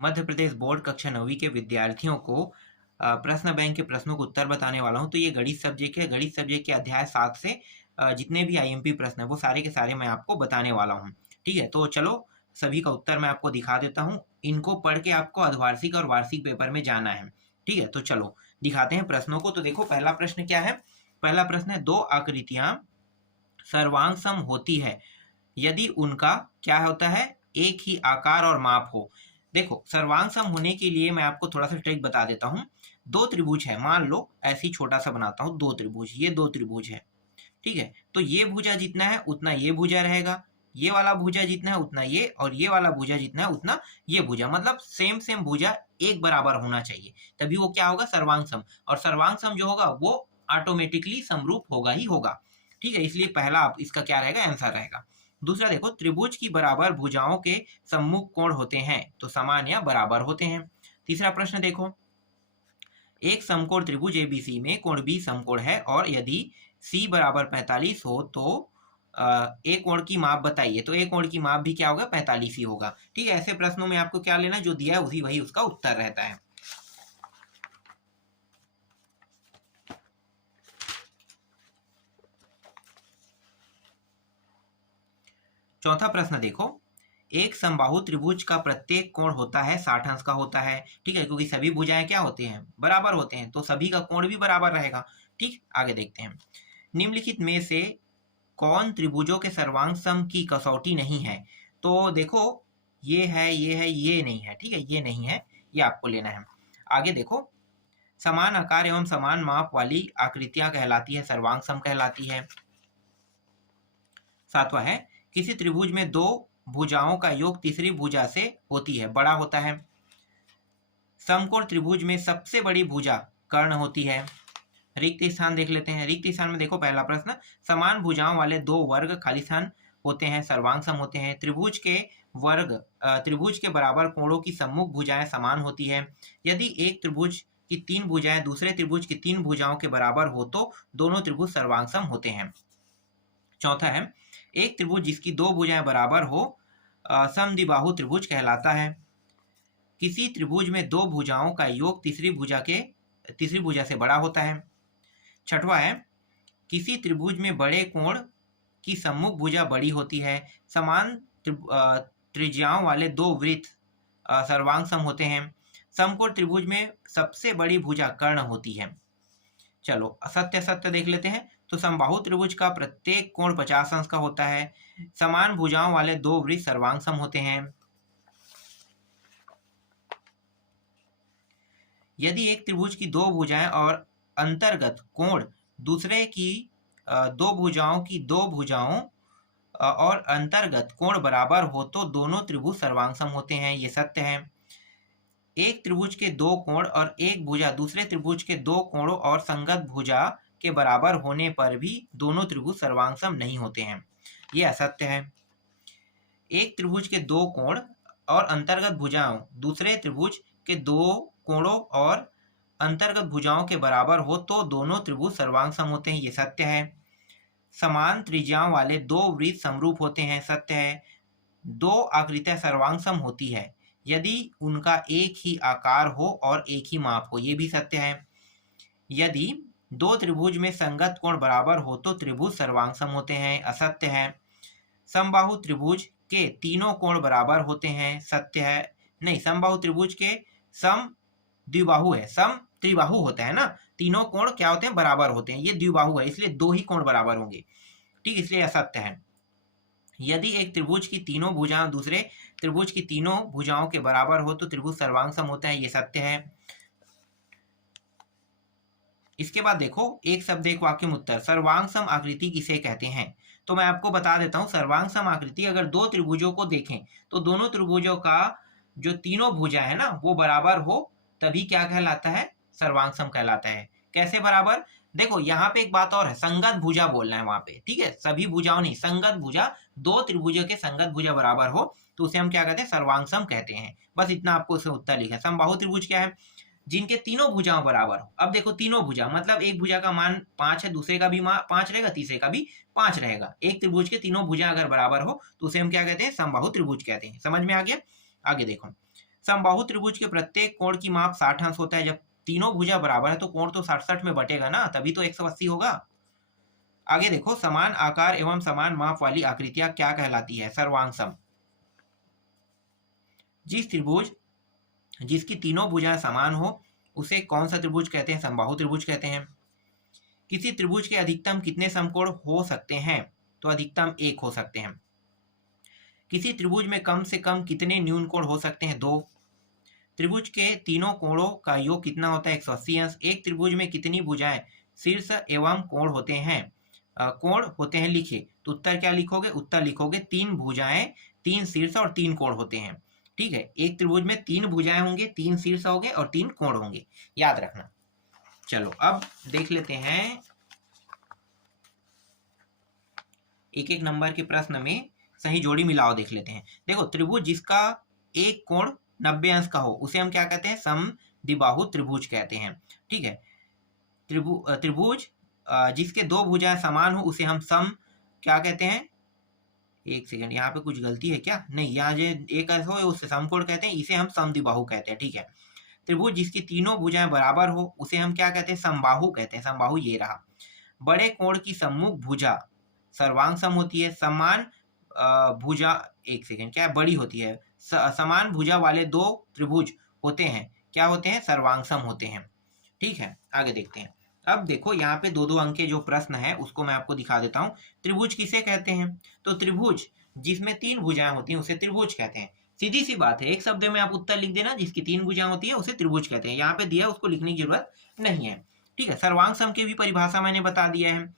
Madhya Pradesh board कक्षा 9वीं के विद्यार्थियों को प्रश्न बैंक के प्रश्नों को उत्तर बताने वाला हूं। तो ये गणित सब्जेक्ट है। गणित सब्जेक्ट के अध्याय 7 से जितने भी आईएमपी प्रश्न है वो सारे के सारे मैं आपको बताने वाला हूं। ठीक है, तो चलो सभी का उत्तर मैं आपको दिखा देता हूं। इनको पढ़ के आपको अर्धवार्षिक और वार्षिक पेपर में जाना है। ठीक है, तो चलो दिखाते हैं प्रश्नों को। तो देखो पहला प्रश्न क्या है। पहला प्रश्न है, दो आकृतियां सर्वांग सम होती है यदि उनका क्या होता है, एक ही आकार और माप हो। देखो सर्वांग सम होने के लिए मैं आपको थोड़ा सा ट्रिक बता देता हूं। दो त्रिभुज है, मान लो ऐसे ही छोटा सा बनाता हूं, दो त्रिभुज, ये दो त्रिभुज है। ठीक है, तो ये भुजा जितना है उतना ये भुजा रहेगा, ये वाला भुजा जितना है उतना ये, और ये वाला भुजा जितना है उतना ये भुजा, मतलब सेम सेम भुजा एक बराबर होना चाहिए, तभी वो क्या होगा, सर्वांग सम। और सर्वांग सम जो होगा वो ऑटोमेटिकली समरूप होगा ही होगा। ठीक है, इसलिए पहला आप इसका क्या रहेगा, आंसर रहेगा। दूसरा देखो, त्रिभुज की बराबर भुजाओं के सम्मुख कोण होते हैं तो समान या बराबर होते हैं। तीसरा प्रश्न देखो, एक समकोण त्रिभुज एबीसी में कोण बी समकोण है और यदि सी बराबर 45 हो तो एक कोण की माप बताइए। तो एक कोण की माप भी क्या होगा, 45 ही होगा। ठीक है, ऐसे प्रश्नों में आपको क्या लेना, जो दिया है उसी वही उसका उत्तर रहता है। चौथा प्रश्न देखो, एक समबाहु त्रिभुज का प्रत्येक कोण होता है 60 अंश का होता है। ठीक है, क्योंकि सभी भुजाएं क्या होते हैं, बराबर होते हैं, तो सभी का कोण भी बराबर रहेगा। ठीक, आगे देखते हैं। निम्नलिखित में से कौन त्रिभुजों के सर्वांग सम की कसौटी नहीं है। तो देखो ये है, ये है, ये नहीं है। ठीक है, ये नहीं है, ये आपको लेना है। आगे देखो, समान आकार एवं समान माप वाली आकृतियां कहलाती है सर्वांग सम कहलाती है। सातवां है, किसी त्रिभुज में दो भुजाओं का योग तीसरी भुजा से होती है, बड़ा होता है। समकोण त्रिभुज में सबसे बड़ी भुजा कर्ण होती है। रिक्त स्थान देख लेते हैं। रिक्त स्थान में देखो पहला प्रश्न, समान भुजाओं वाले दो वर्ग खाली स्थान होते हैं, सर्वांग सम होते हैं। त्रिभुज के वर्ग त्रिभुज के बराबर कोणों की सम्मुख भुजाएं समान होती है। यदि एक त्रिभुज की तीन भुजाएं दूसरे त्रिभुज की तीन भुजाओं के बराबर हो तो दोनों त्रिभुज सर्वांग सम होते हैं। चौथा है, एक त्रिभुज जिसकी दो भुजाएं बराबर हो समद्विबाहु त्रिभुज कहलाता है। किसी त्रिभुज में दो भुजाओं का योग तीसरी भुजा से बड़ा होता है। छठवां है, किसी त्रिभुज में बड़े कोण की सम्मुख भुजा बड़ी होती है। समान त्रिज्याओं वाले दो वृत्त सर्वांग सम होते हैं। समकोण त्रिभुज में सबसे बड़ी भुजा कर्ण होती है। चलो सत्य सत्य देख लेते हैं। तो समबाहु त्रिभुज का प्रत्येक कोण 50 अंश का होता है। समान भुजाओं वाले दो वृत्त सर्वांग सम होते हैं। यदि एक त्रिभुज की दो भुजाएं और अंतर्गत कोण दूसरे की दो भुजाओं और अंतर्गत कोण बराबर हो तो दोनों त्रिभुज सर्वांग सम होते हैं, ये सत्य है। एक त्रिभुज के दो कोण और एक भुजा दूसरे त्रिभुज के दो कोणों और संगत भुजा के बराबर होने पर भी दोनों त्रिभुज सर्वांग सम नहीं होते हैं, ये असत्य है। एक त्रिभुज के दो कोण और अंतर्गत भुजाओं दूसरे त्रिभुज के दो कोणों और अंतर्गत भुजाओं के बराबर हो तो दोनों त्रिभुज सर्वांग सम होते हैं, ये सत्य है। समान त्रिज्याओं वाले दो वृत्त समरूप होते हैं, सत्य है। दो आकृतियां सर्वांग सम होती है यदि उनका एक ही आकार हो और एक ही माप हो, ये भी सत्य है। यदि दो त्रिभुज में संगत कोण बराबर हो तो त्रिभुज सर्वांग सम होते हैं, असत्य है। समबाहु त्रिभुज के तीनों कोण बराबर होते हैं, सत्य है। नहीं, समबाहु त्रिभुज के सम द्विबाहु है, सम त्रिबाहु होता है ना, तीनों कोण क्या होते हैं, बराबर होते हैं। ये द्विबाहु है इसलिए दो ही कोण बराबर होंगे। ठीक, इसलिए असत्य है। यदि एक त्रिभुज की तीनों भुजाएं दूसरे त्रिभुज की तीनों भुजाओं के बराबर हो तो त्रिभुज सर्वांग सम होता है, ये सत्य है। इसके बाद देखो, एक शब्द एक वाक्य में उत्तर, सर्वांग सम आकृति किसे कहते हैं। तो मैं आपको बता देता हूं, सर्वांग सम आकृति अगर दो त्रिभुजों को देखें तो दोनों त्रिभुजों का जो तीनों भुजा है ना वो बराबर हो तभी क्या कहलाता है, सर्वांग सम कहलाता है। कैसे बराबर, देखो यहाँ पे एक बात और है, संगत भुजा बोलना है वहां पे। ठीक है, सभी भुजाओं नहीं, संगत भुजा, दो त्रिभुजों के संगत भुजा बराबर हो तो उसे हम क्या कहते हैं, सर्वांग सम कहते हैं। बस इतना आपको उसे उत्तर लिखा है। समबाहु त्रिभुज क्या है, जिनके तीनों भुजाओं बराबर हो। अब देखो तीनों भुजा मतलब एक भुजा का मान 5 है, दूसरे का भी मान 5 रहेगा, तीसरे का भी 5 रहेगा। एक त्रिभुज के तीनों भुजा अगर बराबर हो तो उसे हम क्या कहते हैं, समबाहु त्रिभुज कहते हैं। समझ में आ गया। आगे देखो, समबाहु त्रिभुज के प्रत्येक कोण की माप 60 अंश होता है। जब तीनों भुजा बराबर है तो कोण तो 60-60 में बटेगा ना, तभी तो 180 होगा। आगे देखो, समान आकार एवं समान माप वाली आकृतियां क्या कहलाती है? सर्वांग सम। जिस त्रिभुज जिसकी तीनों भुजाएं समान हो उसे कौन सा त्रिभुज कहते हैं? समबाहु त्रिभुज कहते हैं। किसी त्रिभुज के अधिकतम कितने समकोण हो सकते हैं? तो अधिकतम 1 हो सकते हैं। किसी त्रिभुज में कम से कम कितने न्यून कोण हो सकते हैं? 2। त्रिभुज के तीनों कोणों का योग कितना होता है? 180 अंश। एक त्रिभुज में कितनी भुजाएं, शीर्ष एवं कोण होते हैं? कोण होते हैं लिखे, तो उत्तर क्या लिखोगे? उत्तर लिखोगे 3 भुजाएं, 3 शीर्ष और 3 कोण होते हैं। ठीक है, एक त्रिभुज में 3 भुजाएं होंगे, 3 शीर्ष होंगे और 3 कोण होंगे, याद रखना। चलो अब देख लेते हैं एक एक नंबर के प्रश्न में सही जोड़ी मिलाओ देख लेते हैं। देखो, त्रिभुज जिसका एक कोण 90 अंश का हो उसे हम क्या कहते हैं? समद्विबाहु त्रिभुज कहते हैं। ठीक है, त्रिभुज जिसके दो भुजाएं समान हो उसे हम सम क्या कहते हैं? एक सेकंड, यहाँ पे कुछ गलती है क्या? नहीं, यहाँ जो एक ऐसा हो उससे समकोण कहते हैं, इसे हम समद्विबाहु कहते हैं। ठीक है, त्रिभुज जिसकी तीनों भुजाएं बराबर हो उसे हम क्या कहते हैं? समबाहु कहते हैं। समबाहु ये रहा। बड़े कोण की सम्मुख भुजा सर्वांग सम होती है। समान भुजा, एक सेकंड, क्या बड़ी होती है? समान भुजा वाले दो त्रिभुज होते हैं, क्या होते हैं? सर्वांग सम होते हैं। ठीक है, आगे देखते हैं। अब देखो, यहाँ पे 2-2 अंक के जो प्रश्न है उसको मैं आपको दिखा देता हूँ। त्रिभुज किसे कहते हैं? तो त्रिभुज जिसमें 3 भुजाएं होती हैं उसे त्रिभुज कहते हैं। सीधी सी बात है, एक शब्द में आप उत्तर लिख देना, जिसकी 3 भुजाएं होती है उसे त्रिभुज कहते हैं। यहाँ पे दिया है, उसको लिखने की जरूरत नहीं है। ठीक है, सर्वांग सम की भी परिभाषा मैंने बता दिया है।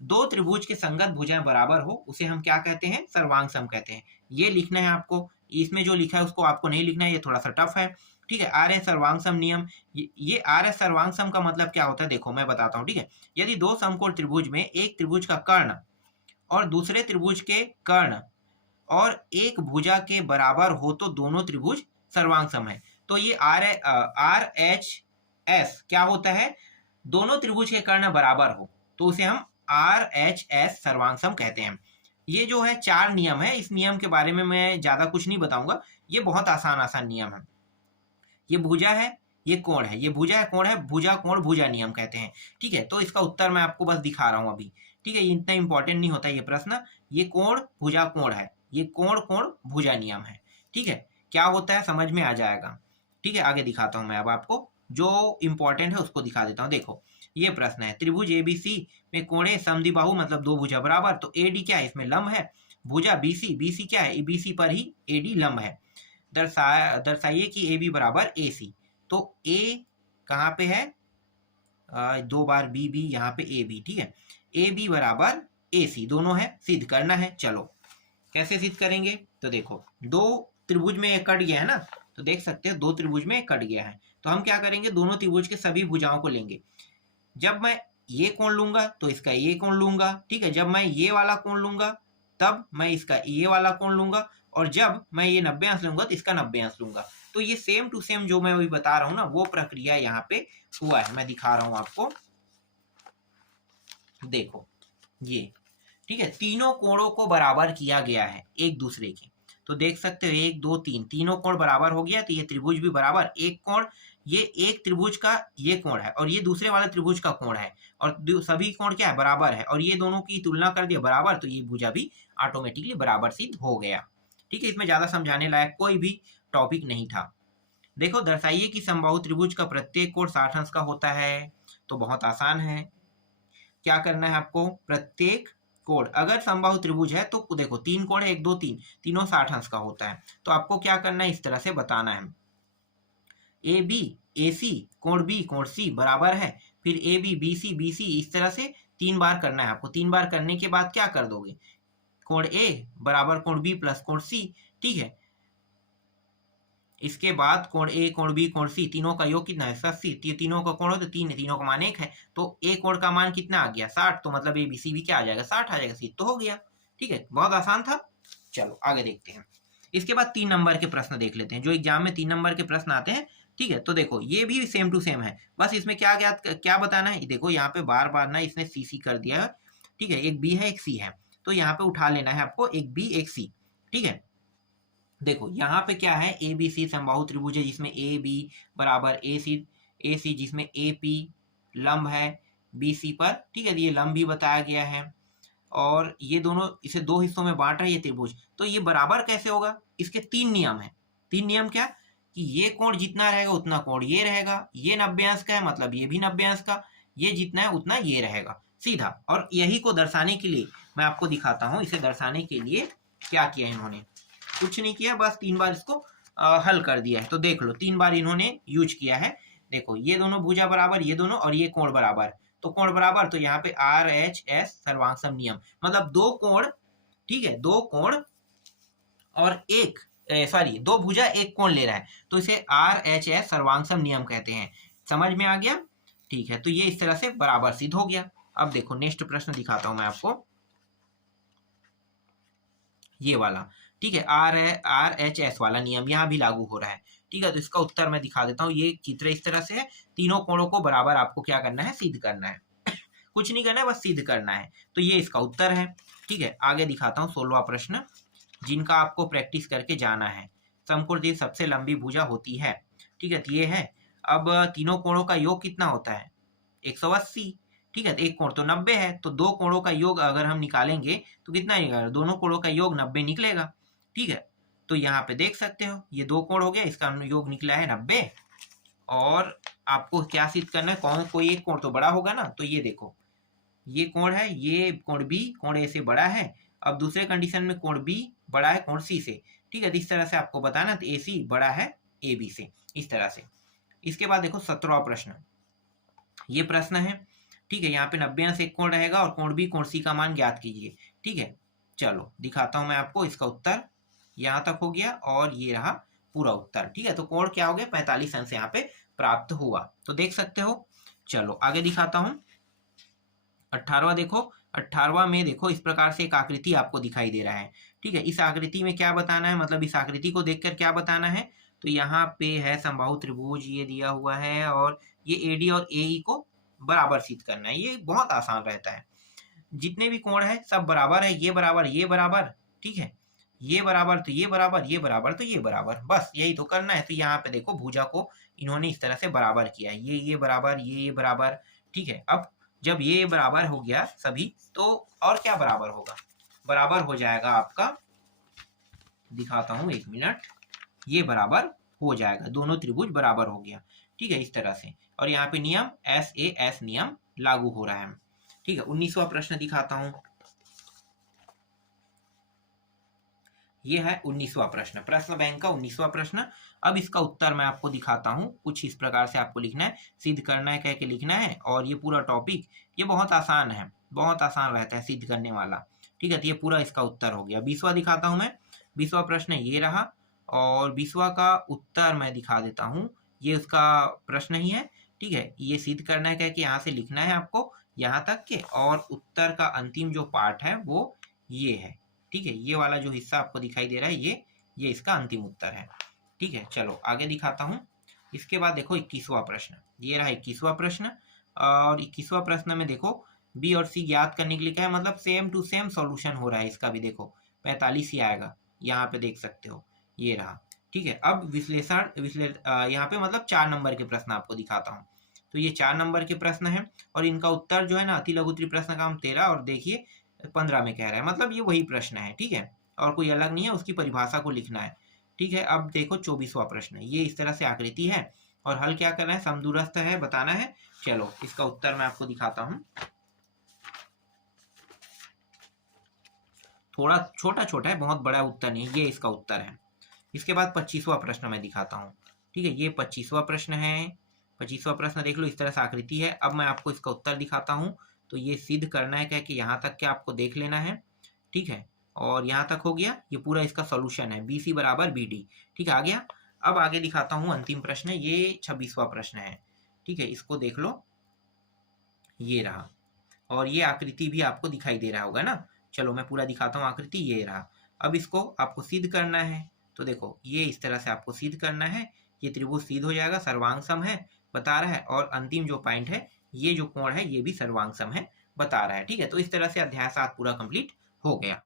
दो त्रिभुज के संगत भुजाएं बराबर हो उसे हम क्या कहते हैं? सर्वांग सम कहते हैं। ये लिखना है आपको, इसमें जो लिखा है उसको आपको नहीं लिखना है, ये थोड़ा सा टफ है। ठीक है, आर्य सर्वांग सम नियम, ये आर्य सर्वांग सम का मतलब क्या होता है? देखो मैं बताता हूँ। ठीक है, यदि दो समकोण त्रिभुज में एक त्रिभुज का कर्ण और दूसरे त्रिभुज के कर्ण और एक भुजा के बराबर हो तो दोनों त्रिभुज सर्वांग सम है। तो ये आर एच एस क्या होता है? दोनों त्रिभुज के कर्ण बराबर हो तो उसे हम आर एच एस सर्वांग सम कहते हैं। ये जो है 4 नियम है, इस नियम के बारे में मैं ज्यादा कुछ नहीं बताऊंगा, ये बहुत आसान नियम है। ये भुजा है, ये कोण है, ये भुजा है, कोण है, भुजा कोण भुजा नियम कहते हैं। ठीक है, तो इसका उत्तर मैं आपको बस दिखा रहा हूं अभी। ठीक है, ये इतना इंपॉर्टेंट नहीं होता ये प्रश्न। ये कोण भुजा कोण है, ये कोण कोण भुजा नियम है। ठीक है, क्या होता है समझ में आ जाएगा। ठीक है, आगे दिखाता हूं मैं अब आपको, जो इंपॉर्टेंट है उसको दिखा देता हूँ। देखो, ये प्रश्न है, त्रिभुज एबीसी में कोणे समद्विबाहु मतलब दो भुजा बराबर, तो एडी क्या है? इसमें लंब है। भुजा बीसी, बीसी क्या है? बीसी पर ही एडी लंब है। दर्शाइए कि ए बी बराबर ए सी। तो ए कहाँ पे है? 2 बार बी बी, यहाँ पे ए बी। ठीक है, ए बी बराबर ए सी, दोनों है, सिद्ध करना है। चलो कैसे सिद्ध करेंगे? तो देखो, दो त्रिभुज में कट गया है ना, तो देख सकते हैं दो त्रिभुज में कट गया है। तो हम क्या करेंगे? दोनों त्रिभुज के सभी भुजाओं को लेंगे। जब मैं ये कोण लूंगा तो इसका ये कोण लूंगा। ठीक है, जब मैं ये वाला कोण लूंगा तब मैं इसका ये वाला कोण लूंगा, और जब मैं ये 90 अंश लूंगा तो इसका 90 अंश लूंगा। तो ये सेम टू सेम जो मैं अभी बता रहा हूं ना, वो प्रक्रिया यहाँ पे हुआ है। मैं दिखा रहा हूं आपको, देखो ये। ठीक है, तीनों कोणों को बराबर किया गया है एक दूसरे के। तो देख सकते हो 1 2 3, तीनों कोण बराबर हो गया। तो ये त्रिभुज भी बराबर, एक कोण, ये एक त्रिभुज का ये कोण है और ये दूसरे वाले त्रिभुज का कोण है, और सभी कोण क्या है? बराबर है। और ये दोनों की तुलना कर दिया बराबर, तो ये भुजा भी ऑटोमेटिकली बराबर सिद्ध हो गया। ठीक है, इसमें ज्यादा समझाने लायक कोई भी टॉपिक नहीं था। देखो, दर्शाइए कि समबाहु त्रिभुज का प्रत्येक कोण 60 अंश का होता है। तो बहुत आसान है, क्या करना है आपको? प्रत्येक कोण, अगर समबाहु त्रिभुज है तो देखो 3 कोण है, 1 2 3, तीनों 60 अंश का होता है। तो आपको क्या करना है? इस तरह से बताना है, ए बी ए सी, कोण बी कोण सी बराबर है, फिर A B B C B C, इस तरह से 3 बार करना है आपको। 3 बार करने के बाद क्या कर दोगे? कोण ए बराबर कोण बी प्लस कोण सी। ठीक है, इसके बाद कोण ए कोण बी कोण सी तीनों का योग कितना है? 80। तीनों का कोण हो तो 3 है, तीनों का मान 1 है, तो ए कोण का मान कितना आ गया? 60। तो मतलब ए बी सी भी क्या आ जाएगा? 60 आ जाएगा, सिद्ध तो हो गया। ठीक है, बहुत आसान था। चलो आगे देखते हैं। इसके बाद 3 नंबर के प्रश्न देख लेते हैं, जो एग्जाम में 3 नंबर के प्रश्न आते हैं। ठीक है, तो देखो ये भी सेम टू सेम है, बस इसमें क्या बताना है? देखो यहाँ पे बार बार ना इसने सी सी कर दिया है। ठीक है, एक बी है एक सी है, तो यहाँ पे उठा लेना है आपको, एक बी एक सी। ठीक है, देखो यहाँ पे क्या है, ए बी सी समबाहु त्रिभुज है जिसमें ए बी बराबर ए सी जिसमें ए पी लंब है बी सी पर, ठीक है, ये लंब भी बताया गया है और ये दोनों इसे दो हिस्सों में बांट रहे हैं ये त्रिभुज। तो ये बराबर कैसे होगा, इसके तीन नियम है। तीन नियम क्या, कि ये कोण जितना रहेगा उतना कोण ये रहेगा, ये 90 अंश का है मतलब ये भी 90 अंश का, ये जितना है उतना ये रहेगा सीधा। और यही को दर्शाने के लिए मैं आपको दिखाता हूँ, इसे दर्शाने के लिए क्या किया इन्होंने, कुछ नहीं किया, बस 3 बार इसको हल कर दिया है। तो देख लो 3 बार इन्होंने यूज किया है। देखो ये दोनों भुजा बराबर, ये दोनों, और ये कोण बराबर, तो कोण बराबर, तो यहाँ पे आर एच एस सर्वांगसम नियम, मतलब दो कोण, ठीक है, दो कोण और एक सॉरी दो भुजा एक कोण ले रहा है, तो इसे आर एच एस सर्वांगसम नियम कहते हैं। समझ में आ गया, ठीक है, तो ये इस तरह से बराबर सिद्ध हो गया। अब देखो नेक्स्ट प्रश्न दिखाता हूं मैं आपको, ये वाला, ठीक है, आर एच एस वाला नियम यहाँ भी लागू हो रहा है, ठीक है। तो इसका उत्तर मैं दिखा देता हूँ, ये चित्र इस तरह से है, तीनों कोणों को बराबर आपको क्या करना है, सिद्ध करना है कुछ नहीं करना है, बस सिद्ध करना है। तो ये इसका उत्तर है, ठीक है। आगे दिखाता हूँ 16वां प्रश्न, जिनका आपको प्रैक्टिस करके जाना है। समकोण सबसे लंबी भुजा होती है, ठीक है, तो ये है। अब तीनों कोणों का योग कितना होता है, 180, ठीक है, तो एक कोण तो 90 है, तो दो कोणों का योग अगर हम निकालेंगे तो कितना निकलेगा, दोनों कोणों का योग 90 निकलेगा, ठीक है। तो यहाँ पे देख सकते हो ये दो कोण हो गया, इसका योग निकला है 90, और आपको क्या सिद्ध करना है, कौन कोई एक कोण तो बड़ा होगा ना, तो ये देखो ये कोण है, ये कोण बी कोण ए से बड़ा है। अब दूसरे कंडीशन में कोण बी बड़ा है कोण सी से, ठीक है, तो इस तरह से आपको बताना, तो ए सी बड़ा है ए बी से, इस तरह से। इसके बाद देखो 17वां प्रश्न, ये प्रश्न है, ठीक है, यहाँ पे 90 अंश एक कोण रहेगा और कोण बी कोण सी का मान ज्ञात कीजिए, ठीक है। चलो दिखाता हूं मैं आपको, इसका उत्तर यहाँ तक हो गया और ये रहा पूरा उत्तर, ठीक है। तो कोण क्या हो गया, 45 अंश यहाँ पे प्राप्त हुआ, तो देख सकते हो। चलो आगे दिखाता हूँ 18वां, देखो 18वां में देखो इस प्रकार से एक आकृति आपको दिखाई दे रहा है, ठीक है। इस आकृति में क्या बताना है, मतलब इस आकृति को देखकर क्या बताना है, तो यहाँ पे है समबाहु त्रिभुज ये दिया हुआ है और ये एडी और एई को बराबर सिद्ध करना है। ये बहुत आसान रहता है, जितने भी कोण है सब बराबर है, ये बराबर, ठीक है, ये बराबर तो ये बराबर, ये बराबर तो ये बराबर, बस यही तो करना है। तो यहाँ पे देखो भुजा को इन्होंने इस तरह से बराबर किया, ये बराबर, ये बराबर, ठीक है। अब जब ये बराबर हो गया सभी, तो और क्या बराबर होगा, बराबर हो जाएगा आपका, दिखाता हूं एक मिनट, ये बराबर हो जाएगा, दोनों त्रिभुज बराबर हो गया, ठीक है, इस तरह से। और यहाँ पे नियम एस ए एस नियम लागू हो रहा है, ठीक है। 19वां प्रश्न दिखाता हूं, ये है 19वां प्रश्न, प्रश्न बैंक का 19वां प्रश्न। अब इसका उत्तर मैं आपको दिखाता हूँ, कुछ इस प्रकार से आपको लिखना है, सिद्ध करना है कह के लिखना है। और ये पूरा टॉपिक ये बहुत आसान है, बहुत आसान रहता है सिद्ध करने वाला, ठीक है। तो ये पूरा इसका उत्तर हो गया। 20वां दिखाता हूँ मैं, 20वां प्रश्न ये रहा और 20वां का उत्तर मैं दिखा देता हूँ, ये उसका प्रश्न ही है, ठीक है। ये सिद्ध करना है कह के यहाँ से लिखना है आपको यहाँ तक के, और उत्तर का अंतिम जो पार्ट है वो ये है, ठीक है। ये वाला जो हिस्सा आपको दिखाई दे रहा है ये इसका अंतिम उत्तर है, ठीक है। चलो आगे दिखाता हूँ। इसके बाद देखो 21वां प्रश्न, ये रहा 21वां प्रश्न। और 21वां प्रश्न में देखो बी और सी ज्ञात करने के लिए क्या है, मतलब सेम टू सेम सॉल्यूशन हो रहा है इसका भी, देखो 45 ही आएगा, यहाँ पे देख सकते हो, ये रहा, ठीक है। अब यहाँ पे मतलब 4 नंबर के प्रश्न आपको दिखाता हूँ। तो ये 4 नंबर के प्रश्न है और इनका उत्तर जो है ना, अति लघु प्रश्न का हम 13 और देखिए 15 में कह रहा है, मतलब ये वही प्रश्न है, ठीक है, और कोई अलग नहीं है, उसकी परिभाषा को लिखना है, ठीक है। अब देखो 24वां प्रश्न, ये इस तरह से आकृति है और हल क्या करना है, समदूरस्थ है बताना है। चलो इसका उत्तर मैं आपको दिखाता हूँ, थोड़ा छोटा छोटा है, बहुत बड़ा उत्तर नहीं, ये इसका उत्तर है। इसके बाद 25वां प्रश्न मैं दिखाता हूँ, ठीक है, ये 25वां प्रश्न है। 25वां प्रश्न देख लो, इस तरह से आकृति है। अब मैं आपको इसका उत्तर दिखाता हूँ, तो ये सिद्ध करना है क्या कि यहाँ तक क्या आपको देख लेना है, ठीक है। और यहाँ तक हो गया, ये पूरा इसका सॉल्यूशन है, बी सी बराबर बी डी, ठीक है, आ गया। अब आगे दिखाता हूँ अंतिम प्रश्न, ये 26वां प्रश्न है, ठीक है, इसको देख लो, ये रहा, और ये आकृति भी आपको दिखाई दे रहा होगा ना। चलो मैं पूरा दिखाता हूँ आकृति, ये रहा। अब इसको आपको सिद्ध करना है, तो देखो ये इस तरह से आपको सिद्ध करना है, ये त्रिभुज सिद्ध हो जाएगा, सर्वांग है बता रहा है, और अंतिम जो पॉइंट है, ये जो कोण है ये भी सर्वांग है बता रहा है, ठीक है। तो इस तरह से अध्याय 7 पूरा कंप्लीट हो गया।